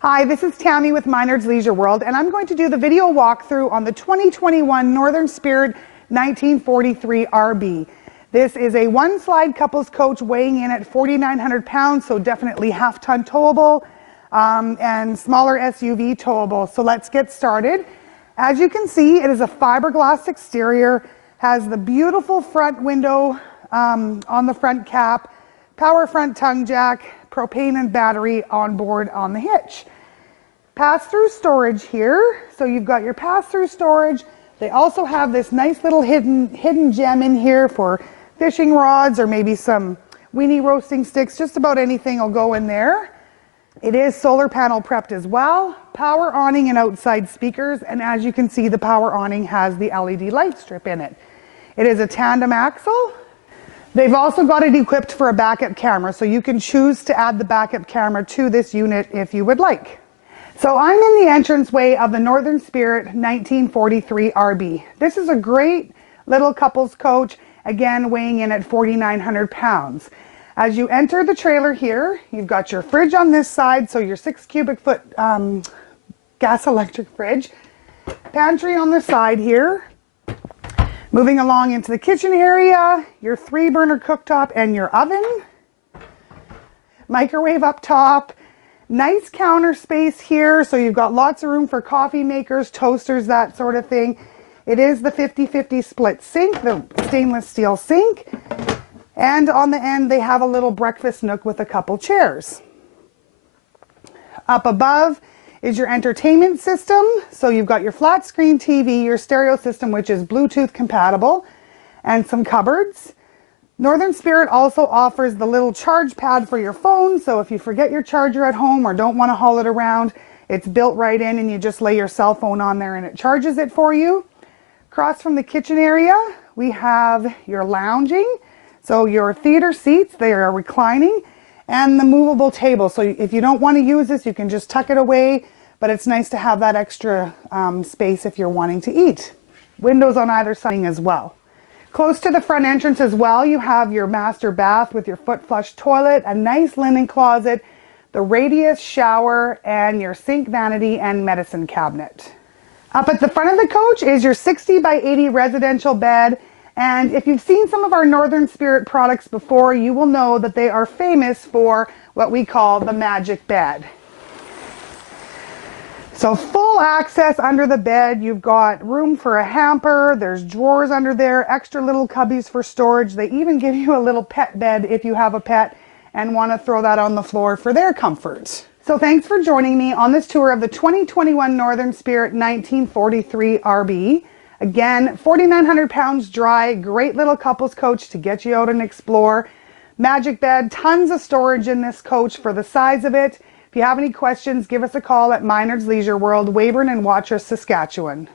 Hi, this is Tammy with Minard's Leisure World, and I'm going to do the video walkthrough on the 2021 Northern Spirit 1943 RB. This is a one-slide couples coach weighing in at 4,900 pounds, so definitely half-ton towable and smaller SUV towable. So let's get started. As you can see, it is a fiberglass exterior, has the beautiful front window on the front cap, power front tongue jack, propane and battery on board on the hitch. Pass-through storage here. So you've got your pass-through storage. They also have this nice little hidden gem in here for fishing rods or maybe some weenie roasting sticks. Just about anything will go in there. It is solar panel prepped as well. Power awning and outside speakers. And as you can see, the power awning has the LED light strip in it. It is a tandem axle. They've also got it equipped for a backup camera, so you can choose to add the backup camera to this unit if you would like. So I'm in the entranceway of the Northern Spirit 1943 RB. This is a great little couples coach, again weighing in at 4,900 pounds. As you enter the trailer here, you've got your fridge on this side, so your 6 cubic foot gas electric fridge. Pantry on the side here. Moving along into the kitchen area, your 3-burner cooktop and your oven. Microwave up top. Nice counter space here, so you've got lots of room for coffee makers, toasters, that sort of thing. It is the 50-50 split sink, the stainless steel sink. And on the end, they have a little breakfast nook with a couple chairs. Up above is your entertainment system. So you've got your flat screen TV, your stereo system, which is Bluetooth compatible, and some cupboards. Northern Spirit also offers the little charge pad for your phone. So if you forget your charger at home or don't want to haul it around, it's built right in and you just lay your cell phone on there and it charges it for you. Across from the kitchen area, we have your lounging. So your theater seats, they are reclining. And the movable table. So if you don't want to use this, you can just tuck it away, but it's nice to have that extra space if you're wanting to eat. Windows on either side as well. Close to the front entrance as well, you have your master bath with your foot flush toilet, a nice linen closet, the radius shower, and your sink vanity and medicine cabinet. Up at the front of the coach is your 60 by 80 residential bed. And if you've seen some of our Northern Spirit products before, you will know that they are famous for what we call the magic bed. So full access under the bed. You've got room for a hamper. There's drawers under there, extra little cubbies for storage. They even give you a little pet bed if you have a pet and want to throw that on the floor for their comfort. So thanks for joining me on this tour of the 2021 Northern Spirit 1943 RB. Again, 4,900 pounds dry, great little couples coach to get you out and explore. Magic bed, tons of storage in this coach for the size of it. If you have any questions, give us a call at Minard's Leisure World, Weyburn and Watrous, Saskatchewan.